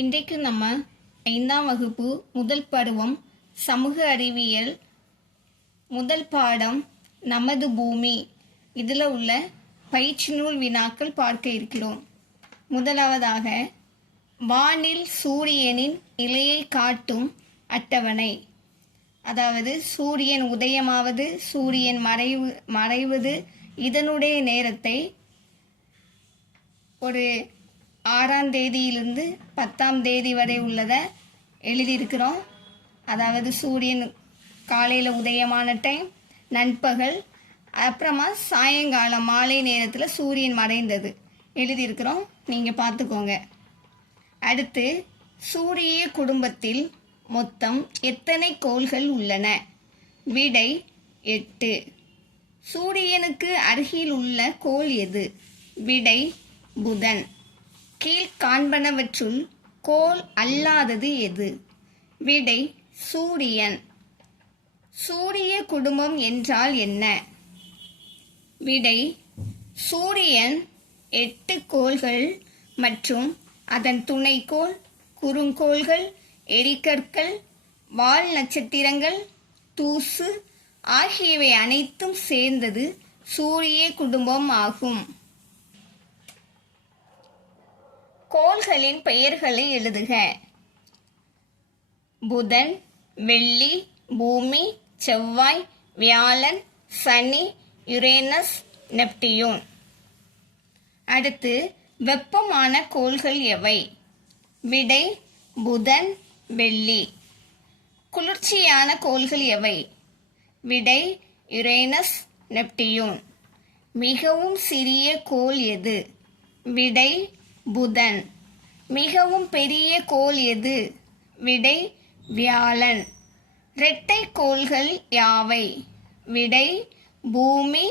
இன்றைக்கு நம்ம 5ஆம் வகுப்பு முதல் பருவம் சமூக அறிவியல் முதல் பாடம் நமது பூமி இதில் உள்ள பயிற்சி நூல் வினாக்கள் பார்க்க இருக்கிறோம். முதலாவதாக வானில் சூரியனின் நிலையை காட்டும் அட்டவணை. அதாவது சூரியன் உதயமாவது சூரியன் மறைவது இதனுடைய நேரத்தை ஒரு 6ஆம் தேதியிலிருந்து 10ஆம் தேதி வரை உள்ளதை எழுதியிருக்கிறோம். அதாவது சூரியன் காலையில் உதயமான டைம், நண்பகல், அப்புறமா சாயங்காலம் மாலை நேரத்தில் சூரியன் மறைந்தது எழுதியிருக்கிறோம். நீங்கள் பார்த்துக்கோங்க. அடுத்து சூரிய குடும்பத்தில் மொத்தம் எத்தனை கோள்கள் உள்ளன? விடை 8. சூரியனுக்கு அருகில் உள்ள கோள் எது? விடை புதன். கீழ்காண்பனவற்றுள் கோள் அல்லாதது எது? விடை சூரியன். சூரிய குடும்பம் என்றால் என்ன? விடை சூரியன் 8 கோள்கள் மற்றும் அதன் துணைக்கோள், குறுங்கோள்கள், எரிகற்கள், வால் நட்சத்திரங்கள், தூசு ஆகியவை அனைத்தும் சேர்ந்தது சூரிய குடும்பம் ஆகும். கோள்களின் பெயர்களை எழுதுக. புதன், வெள்ளி, பூமி, செவ்வாய், வியாழன், சனி, யுரேனஸ், நெப்டியூன். அடுத்து வெப்பமான கோள்கள் எவை? விடை புதன், வெள்ளி. குளிர்ச்சியான கோள்கள் எவை? விடை யுரேனஸ், நெப்டியூன். மிகவும் சிறிய கோள் எது? விடை புதன். மிகவும் பெரிய கோள் எது? விடை வியாழன். இரட்டை கோள்கள் யாவை? விடை பூமி,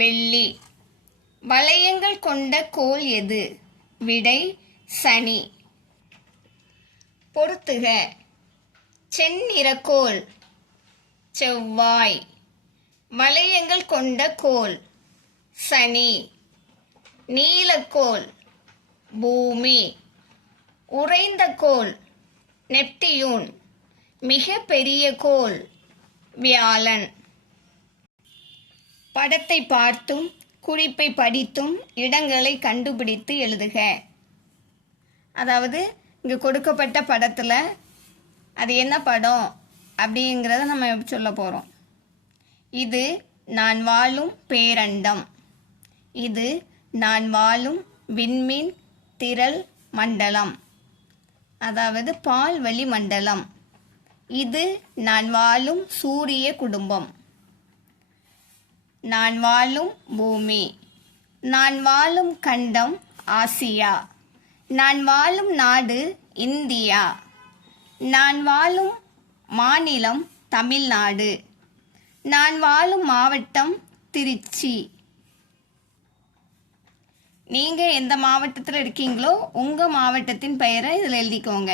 வெள்ளி. வளையங்கள் கொண்ட கோள் எது? விடை சனி. பொறுத்துக. செந்நிறக்கோள் செவ்வாய். வளையங்கள் கொண்ட கோள் சனி. நீலக்கோள் பூமி. உறைந்த கோள் நெப்டியூன். மிக பெரிய கோள் வியாழன். படத்தை பார்த்தும் குறிப்பை படித்தும் இடங்களை கண்டுபிடித்து எழுதுக. அதாவது இங்கே கொடுக்கப்பட்ட படத்தில் அது என்ன படம் அப்படிங்கிறத நம்ம சொல்ல போகிறோம். இது நான் வாழும் பேரண்டம். இது நான் வாழும் விண்மீன் திரள் மண்டலம், அதாவது பால்வழி மண்டலம். இது நான் வாழும் சூரிய குடும்பம். நான் வாழும் பூமி. நான் வாழும் கண்டம் ஆசியா. நான் வாழும் நாடு இந்தியா. நான் வாழும் மாநிலம் தமிழ்நாடு. நான் வாழும் மாவட்டம் திருச்சி. நீங்கள் எந்த மாவட்டத்தில் இருக்கீங்களோ உங்கள் மாவட்டத்தின் பெயரை இதில் எழுதிக்கோங்க.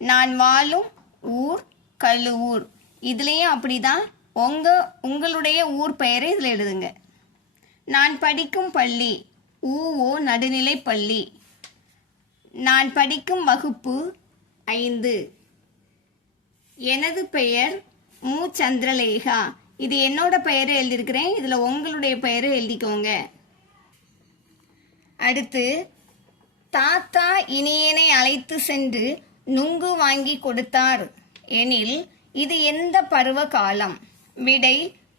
நான் வாழும் ஊர் கழுவூர். இதுலேயும் அப்படி தான் உங்களுடைய ஊர் பெயரை இதில் எழுதுங்க. நான் படிக்கும் பள்ளி ஊஓ நடுநிலை பள்ளி. நான் படிக்கும் வகுப்பு 5. எனது பெயர் மு சந்திரலேகா. இது என்னோட பெயரை எழுதியிருக்கிறேன். இதில் உங்களுடைய பெயரை எழுதிக்கோங்க. அடுத்து தாத்தா இனியனை அழைத்து சென்று நுங்கு வாங்கி கொடுத்தார் எனில் இது எந்த பருவ காலம்? விடை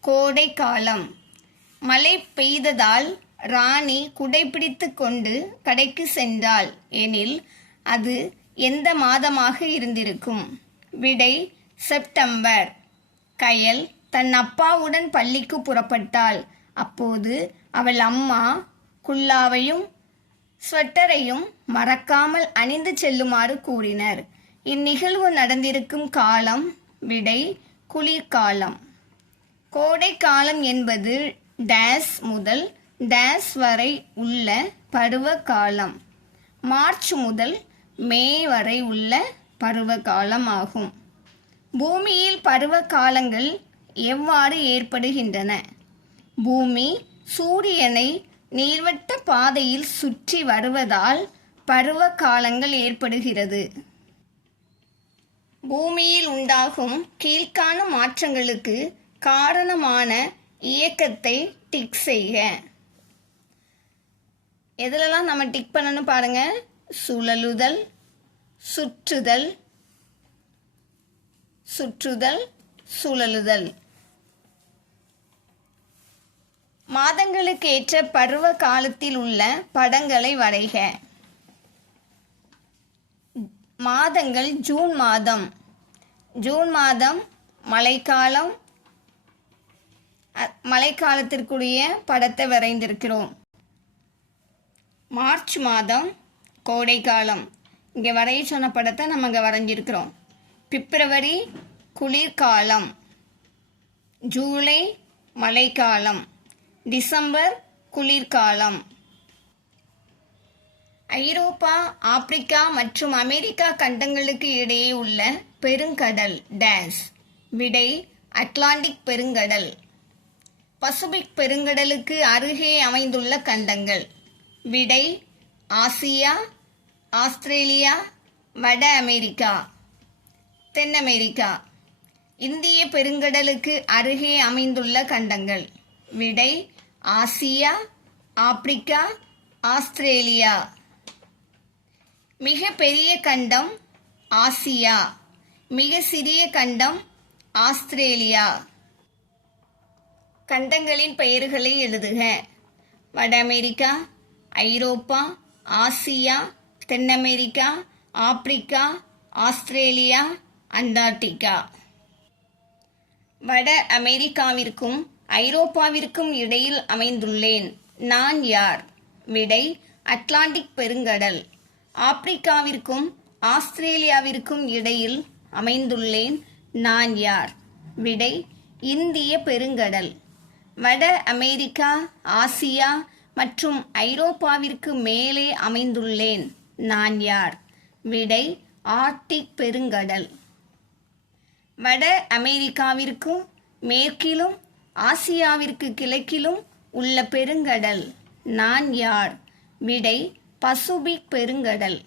கோடை காலம். மழை பெய்ததால் ராணி குடைப்பிடித்து கொண்டு கடைக்கு சென்றாள் எனில் அது எந்த மாதமாக இருந்திருக்கும்? விடை செப்டம்பர். கயல் தன் அப்பாவுடன் பள்ளிக்கு புறப்பட்டாள். அப்போது அவள் அம்மா குல்லாவையும் ஸ்வெட்டரையும் மறக்காமல் அணிந்து செல்லுமாறு கூறினர். இந்நிகழ்வு நடந்திருக்கும் காலம்? விடை குளிர்காலம். கோடை காலம் என்பது டேஸ் முதல் டேஸ் வரை உள்ள பருவ காலம். மார்ச் முதல் மே வரை உள்ள பருவ காலம் ஆகும். பூமியில் பருவ காலங்கள் எவ்வாறு ஏற்படுகின்றன? பூமி சூரியனை நீள்வட்ட பாதையில் சுற்றி வருவதால் பருவ காலங்கள் ஏற்படுகிறது? பூமியில் உண்டாகும் கீழ்காணும் மாற்றங்களுக்கு காரணமான இயக்கத்தை டிக் செய்க. எதுலலாம் நம்ம டிக் பண்ணணும் பாருங்க. சுழலுதல், சுற்றுதல், சுற்றுதல், சுழலுதல். மாதங்களுக்கு ஏற்ற பருவ காலத்தில் உள்ள படங்களை வரைக. மாதங்கள் ஜூன் மாதம். ஜூன் மாதம் மழைக்காலம். மழைக்காலத்திற்குரிய படத்தை வரைந்திருக்கிறோம். மார்ச் மாதம் கோடைக்காலம். இங்கே வரைய சொன்ன படத்தை நம்ம இங்கே வரைஞ்சிருக்கிறோம். பிப்ரவரி குளிர்காலம். ஜூலை மழைக்காலம். டிசம்பர் குளிர்காலம். ஐரோப்பா, ஆப்பிரிக்கா மற்றும் அமெரிக்கா கண்டங்களுக்கு இடையே உள்ள பெருங்கடல் டேஸ். விடை அட்லாண்டிக் பெருங்கடல். பசிபிக் பெருங்கடலுக்கு அருகே அமைந்துள்ள கண்டங்கள். விடை ஆசியா, ஆஸ்திரேலியா, வட அமெரிக்கா, தென் அமெரிக்கா. இந்திய பெருங்கடலுக்கு அருகே அமைந்துள்ள கண்டங்கள். விடை ஆசியா, ஆப்பிரிக்கா, ஆஸ்திரேலியா. மிக பெரிய கண்டம் ஆசியா, மிக சிறிய கண்டம் ஆஸ்திரேலியா. கண்டங்களின் பெயர்களை எழுதுக. வட அமெரிக்கா, ஐரோப்பா, ஆசியா, தென் அமெரிக்கா, ஆப்பிரிக்கா, ஆஸ்திரேலியா, அண்டார்டிகா. வட அமெரிக்காவிற்கும் ஐரோப்பாவிற்கும் இடையில் அமைந்துள்ளேன். நான் யார்? விடை அட்லாண்டிக் பெருங்கடல். ஆப்பிரிக்காவிற்கும் ஆஸ்திரேலியாவிற்கும் இடையில் அமைந்துள்ளேன். நான் யார்? விடை இந்திய பெருங்கடல். வட அமெரிக்கா, ஆசியா மற்றும் ஐரோப்பாவிற்கு மேலே அமைந்துள்ளேன். நான் யார்? விடை ஆர்க்டிக் பெருங்கடல். வட அமெரிக்காவிற்கு மேற்கிலும் ஆசியாவிற்கு கிழக்கிலும் உள்ள பெருங்கடல். நான் யார்? விடை பசிபிக் பெருங்கடல்.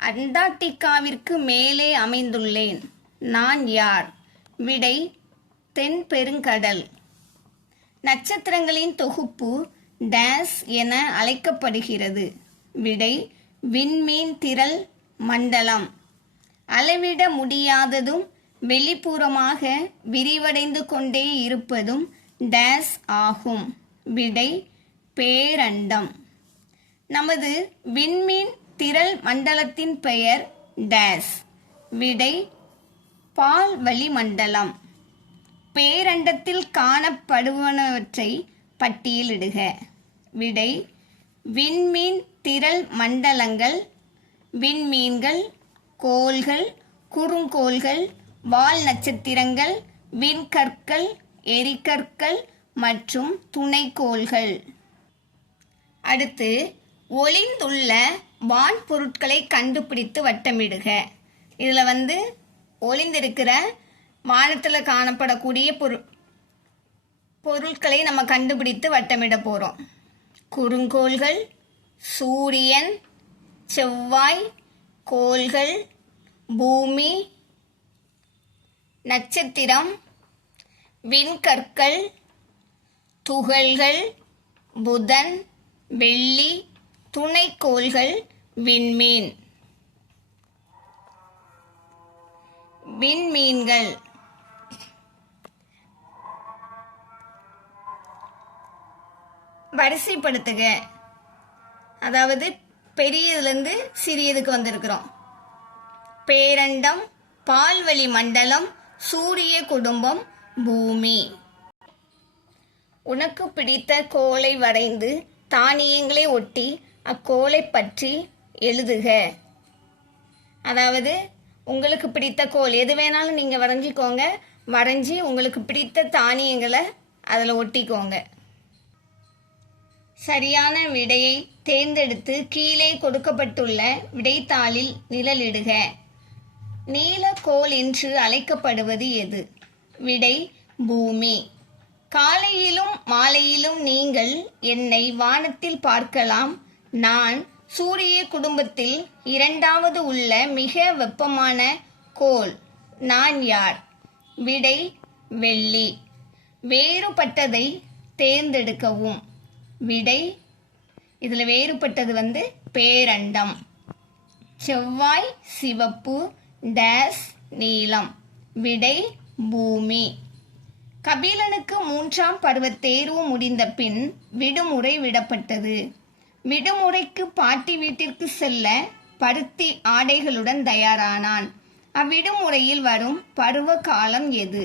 அண்டார்டிகாவிற்கு மேலே அமைந்துள்ளேன். நான் யார்? விடை தென் பெருங்கடல். நட்சத்திரங்களின் தொகுப்பு டேஸ் என அழைக்கப்படுகிறது. விடை விண்மீன் திரள் மண்டலம். அளவிட முடியாததும் வெளிப்புறமாக விரிவடைந்து கொண்டே இருப்பதும் டேஸ் ஆகும். விடை பேரண்டம். நமது விண்மீன் திரள் மண்டலத்தின் பெயர் டேஸ். விடை பால்வழி மண்டலம். பேரண்டத்தில் காணப்படுவனவற்றை பட்டியலிடுக. விடை விண்மீன் திரள் மண்டலங்கள், விண்மீன்கள், கோள்கள், குறுங்கோள்கள், வால் நட்சத்திரங்கள், விண்கற்கள், எரிகற்கள் மற்றும் துணைக்கோள்கள். அடுத்து ஒளிந்துள்ள வான்பொருட்களை கண்டுபிடித்து வட்டமிடுக. இதில் ஒளிந்திருக்கிற வானத்தில் காணப்படக்கூடிய பொருட்களை நம்ம கண்டுபிடித்து வட்டமிட போகிறோம். குறுங்கோள்கள், சூரியன், செவ்வாய், கோள்கள், பூமி, நட்சத்திரம், விண்கற்கள், துகள்கள், புதன், வெள்ளி, துணைக்கோள்கள், விண்மீன். விண்மீன்கள். வரிசைப்படுத்துக. அதாவது பெரியதுலேருந்து சிறியதுக்கு வந்திருக்கிறோம். பேரண்டம், பால்வழி மண்டலம், சூரிய குடும்பம், பூமி. உனக்கு பிடித்த கோளை வரைந்து தானியங்களை ஒட்டி அக்கோளை பற்றி எழுதுக. அதாவது உங்களுக்கு பிடித்த கோள் எது வேணாலும் நீங்கள் வரைஞ்சிக்கோங்க. வரைஞ்சி உங்களுக்கு பிடித்த தானியங்களை அதில் ஒட்டிக்கோங்க. சரியான விடையை தேர்ந்தெடுத்து கீழே கொடுக்கப்பட்டுள்ள விடைத்தாளில் நிழலிடுக. நீலக்கோள் என்று அழைக்கப்படுவது எது? விடை பூமி. காலையிலும் மாலையிலும் நீங்கள் என்னை வானத்தில் பார்க்கலாம். நான் சூரிய குடும்பத்தில் இரண்டாவது உள்ள மிக வெப்பமான கோள் நான் யார்? விடை வெள்ளி. வேறுபட்டதை தேர்ந்தெடுக்கவும். விடை இதில் வேறுபட்டது பேரண்டம். செவ்வாய் சிவப்பு டேஸ் நீலம். விடை பூமி. கபிலனுக்கு 3ஆம் பருவத் தேர்வு முடிந்த பின் விடுமுறை விடப்பட்டது. விடுமுறைக்கு பாட்டி வீட்டிற்கு செல்ல பருத்தி ஆடைகளுடன் தயாரானான். அவ்விடுமுறையில் வரும் பருவ காலம் எது?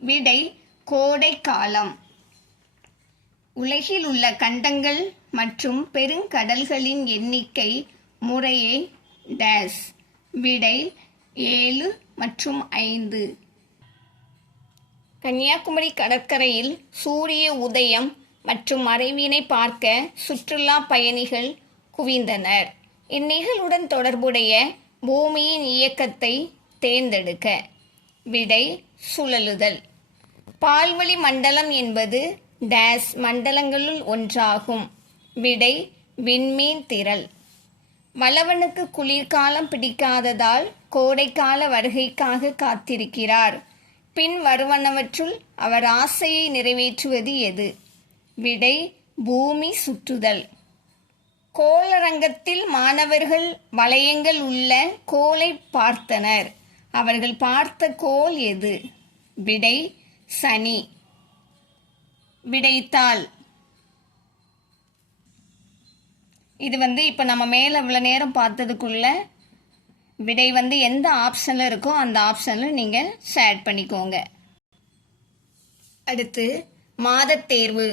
விடை கோடை காலம். உலகில் உள்ள கண்டங்கள் மற்றும் பெருங்கடல்களின் எண்ணிக்கை முறையே டேஸ். விடை 7 மற்றும் 5. கன்னியாகுமரி கடற்கரையில் சூரிய உதயம் மற்றும் மறைவினை பார்க்க சுற்றுலா பயணிகள் குவிந்தனர். இந்நிகழ்வுடன் தொடர்புடைய பூமியின் இயக்கத்தை தேர்ந்தெடுக்க. விடை சுழலுதல். பால்வழி மண்டலம் என்பது டேஸ் மண்டலங்களுள் ஒன்றாகும். விடை விண்மீன் திரள். வளவனுக்கு குளிர்காலம் பிடிக்காததால் கோடைக்கால வருகைக்காக காத்திருக்கிறார். பின் வருவனவற்றுள் அவர் ஆசையை நிறைவேற்றுவது எது? விடை பூமி சுற்றுதல். கோளரங்கத்தில் மாணவர்கள் வளையங்கள் உள்ள கோளை பார்த்தனர். அவர்கள் பார்த்த கோள் எது? விடை சனி. விடைத்தாள். இது இப்போ நம்ம மேலே இவ்வளோ நேரம் பார்த்ததுக்குள்ள விடை எந்த ஆப்ஷனில் இருக்கோ அந்த ஆப்ஷனில் நீங்கள் ஷேர் பண்ணிக்கோங்க. அடுத்து மாதத்தேர்வு.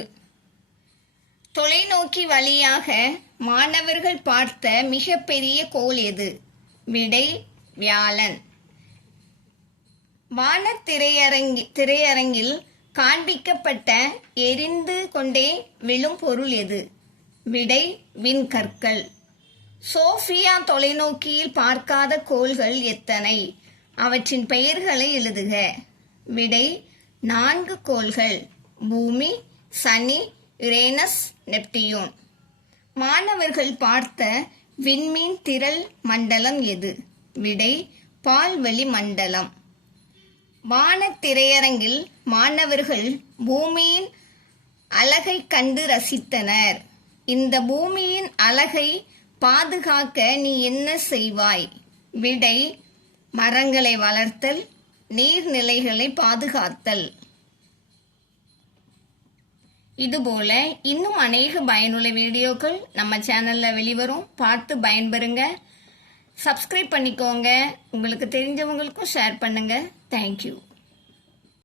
தொலைநோக்கி வழியாக மாணவர்கள் பார்த்த மிகப்பெரிய கோள் எது? விடை வியாழன். வான திரையரங்கில் காண்பிக்கப்பட்ட எரிந்து கொண்டே விழும் பொருள் எது? விடை விண்கற்கள். சோஃபியா தொலைநோக்கியில் பார்க்காத கோள்கள் எத்தனை? அவற்றின் பெயர்களை எழுதுக. விடை 4 கோள்கள். பூமி, சனி, யுரேனஸ், நெப்டியூன். மாணவர்கள் பார்த்த விண்மீன் திரள் மண்டலம் எது? விடை பால்வழி மண்டலம். வானத் திரையரங்கில் மாணவர்கள் பூமியின் அழகை கண்டு ரசித்தனர். இந்த பூமியின் அழகை பாதுகாக்க நீ என்ன செய்வாய்? விடை மரங்களை வளர்த்தல், நீர்நிலைகளை பாதுகாத்தல். இதுபோல இன்னும் அநேக பயனுள்ள வீடியோக்கள் நம்ம சேனலில் வெளிவரும். பார்த்து பயன்பெறுங்க. சப்ஸ்கிரைப் பண்ணிக்கோங்க. உங்களுக்கு தெரிஞ்சவங்களுக்கும் ஷேர் பண்ணுங்க. தேங்க்யூ.